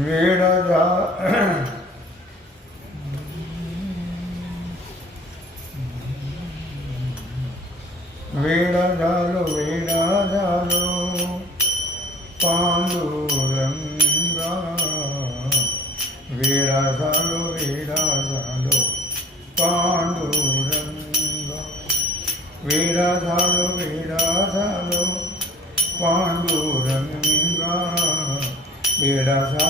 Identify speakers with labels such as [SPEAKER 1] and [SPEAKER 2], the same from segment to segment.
[SPEAKER 1] विरजा విడదలు విడదలు పాండురంగా విడదలు విడదలు పాండురంగా విడదలు విడదలు పాండురంగా
[SPEAKER 2] విడదలు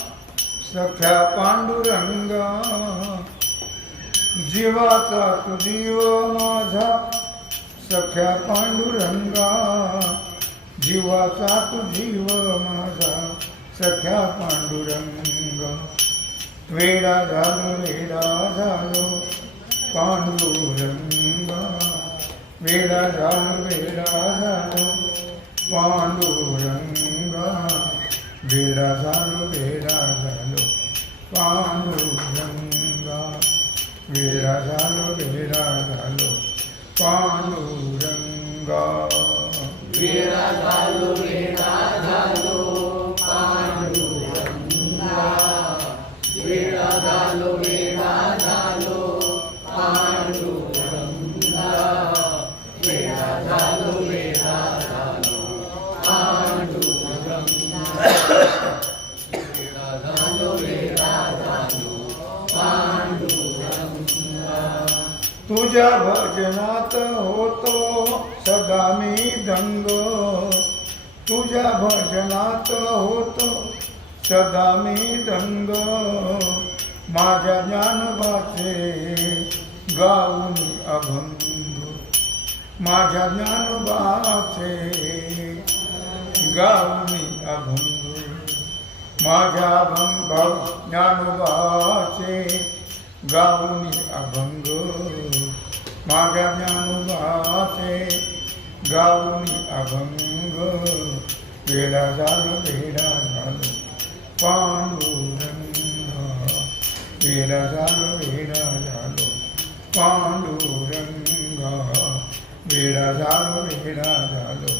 [SPEAKER 2] सख्या पांडुरंगा जीवाचा तू जीव माझा. सख्या पांडुरंगा जीवाचा तू जीव माझा. सख्या पांडुरंगा वेडा झालो वेडा झालो. पांडुरंगा वेडा झालो वेडा झालो. पांडुरंगा.
[SPEAKER 1] ಬೇಡ ಸಾಲು ಬೇಡ ಸಾಲು ಪಾನು ರಂಗಾ ಬೇಡ ಸಾಲು ಬೇಡ ಸಾಲು ಪಾನು ರಂಗಾ ಬೇಡ ಸಾಲು
[SPEAKER 2] तुझ्या भजनात होतो सदा मी दंग. तुझ्या भजनात होतो सदा मी दंग. माझ्या ज्ञानबाचे गाऊन अभंग. माझ्या ज्ञानबाचे गाऊन अभंग. माझ्या भंग ज्ञानबाचे गाऊन अभंग. മകജനുദാസേ ഗൗരി അഭംഗ വിളതലു വിടകളു പാണ്ഡൂരംഗ വിളതലു വിടകളു പാണ്ഡൂരംഗ വിളതലു വിടകളു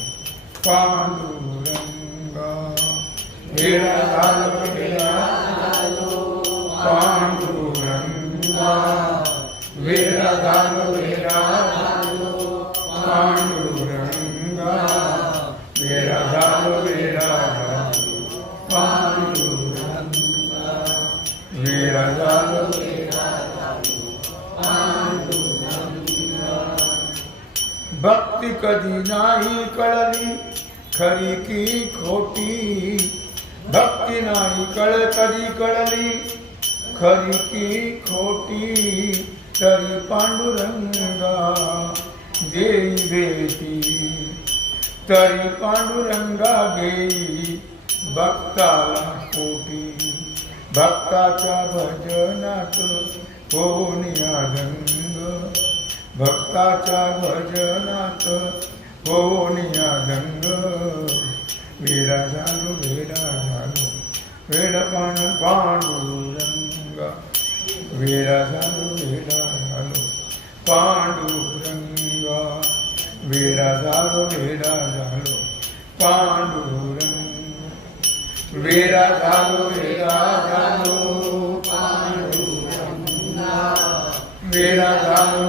[SPEAKER 2] പാണ്ഡൂരംഗ വിളതലു വിടകളു പാണ്ഡൂരംഗ വിളതലു पांडुरंगा वेडा झालो वेडा झालो पांडुरंगा वेडा झालो भक्ती कधी नाही कळली खरी की खोटी? भक्ती नाही कळ कधी कळली खरी की खोटी? तरी पांडुरंगा देई भेटी तरी पांडुरंगा गेई भक्ताला पोटी भक्ताच्या भजनात कोणी आदंग भक्ताच्या भजनात कोणी आदंग वेडा झालो वेडा झालो वेड पाण पांडुरंगा। वेडा झालो वेडा झालो पांडुरंग। వీరసాలు వీరసాలు పాండురం వీరసాలు వీరసాలు పాండురం వీరసాలు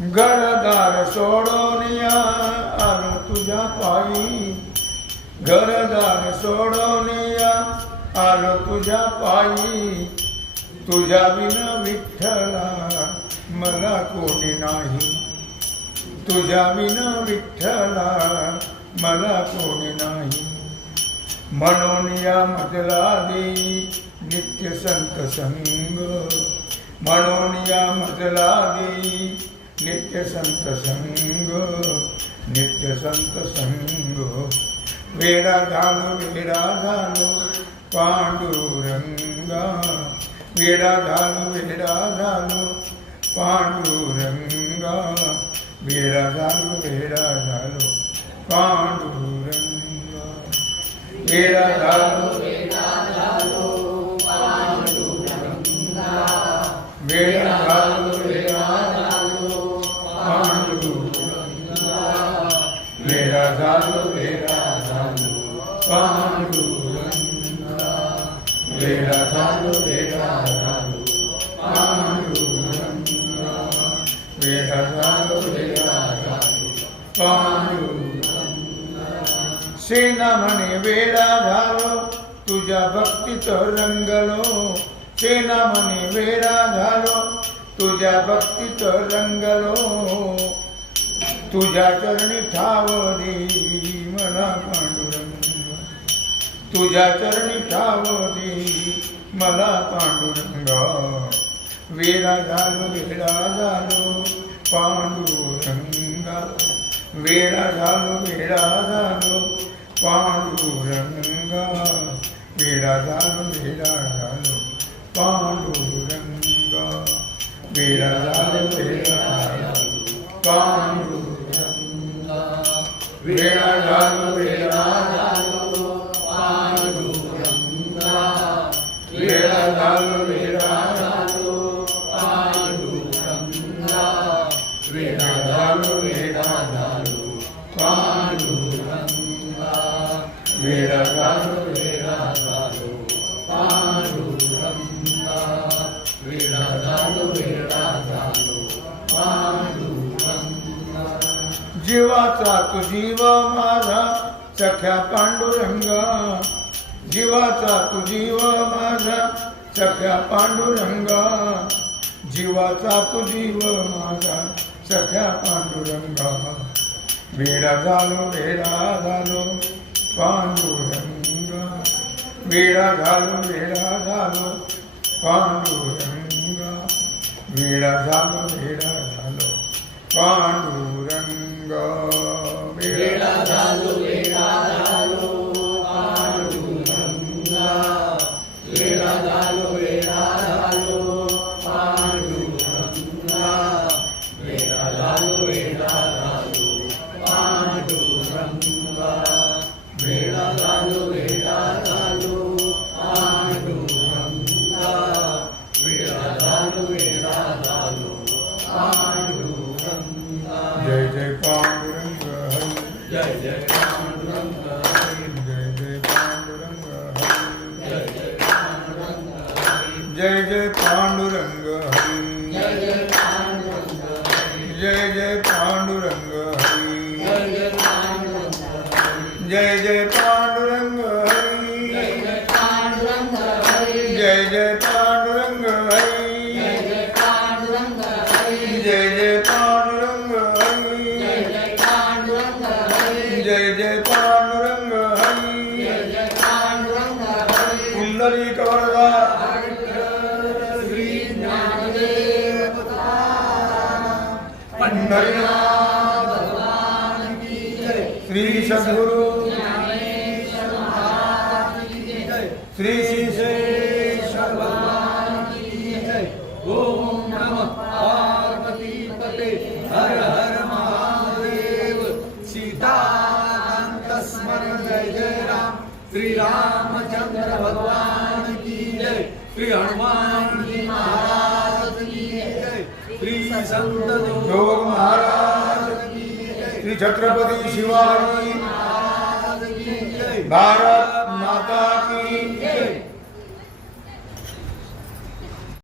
[SPEAKER 2] घरदार सोडोनिया आलो तुझ्या पायी. घरदार सोडोनिया आलो तुझ्या पायी. तुझ्या बिना विठ्ठला मला कोणी नाही. तुझ्या बिना विठ्ठला मला कोणी नाही. म्हणून या मधला देई नित्य संत संग म्हणून या मधला देई नित्य संत संग नित्य संत संग वेडा झालो वेडा झालो पांडुरंगा वेडा झालो वेडा झालो पांडुरंगा वेडा झालो वेडा झालो पांडुरंगा वेडा झालो सेना म्हणे वेडा झालो तुझ्या भक्तीत रंगलो. सेना म्हणे वेडा झालो तुझ्या भक्तीत रंगलो. तुझ्या चरणी ठावली मला पांडुरंग. तुझ्या चरणी ठावली मला पांडुरंग. वेडा झालो वेडा झालो पांडुरंगा. वेडा झालो वेडा झालो పాండురంగా విడదాలు విడదాలు పాండురంగా విడదాలు విడదాలు పాండురంగా విడదాలు విడదాలు పాండురంగా విడదాలు విడదాలు పాండురంగా విడదాలు విడ जीवाचा तू जीव माझा सख्या पांडुरंगा. जीवाचा तू जीव माझा सख्या पांडुरंगा. जीवाचा तू जीव माझा सख्या पांडुरंगा. वेडा झालो वेडा झालो పాండురంగా
[SPEAKER 1] వీడగాలు వీడగాలు పాండురంగా వీడగాలు
[SPEAKER 2] వీడగాలు పాండురంగా
[SPEAKER 1] వీడగాలు వీడగాలు పాండురంగా
[SPEAKER 2] వీడగాలు
[SPEAKER 1] వీడగాలు పాండురంగా వీడగాలు వీడగాలు. सद्गुरु श्री ओम पार्वती पते हर हर महादेव सीताकांत स्मरण जय जय राम श्री रामचंद्र भगवान की जय श्री हनुमान जी महाराज की जय। श्री संत योग महाराज की जय। श्री छत्रपति शिवाजी भारत माता की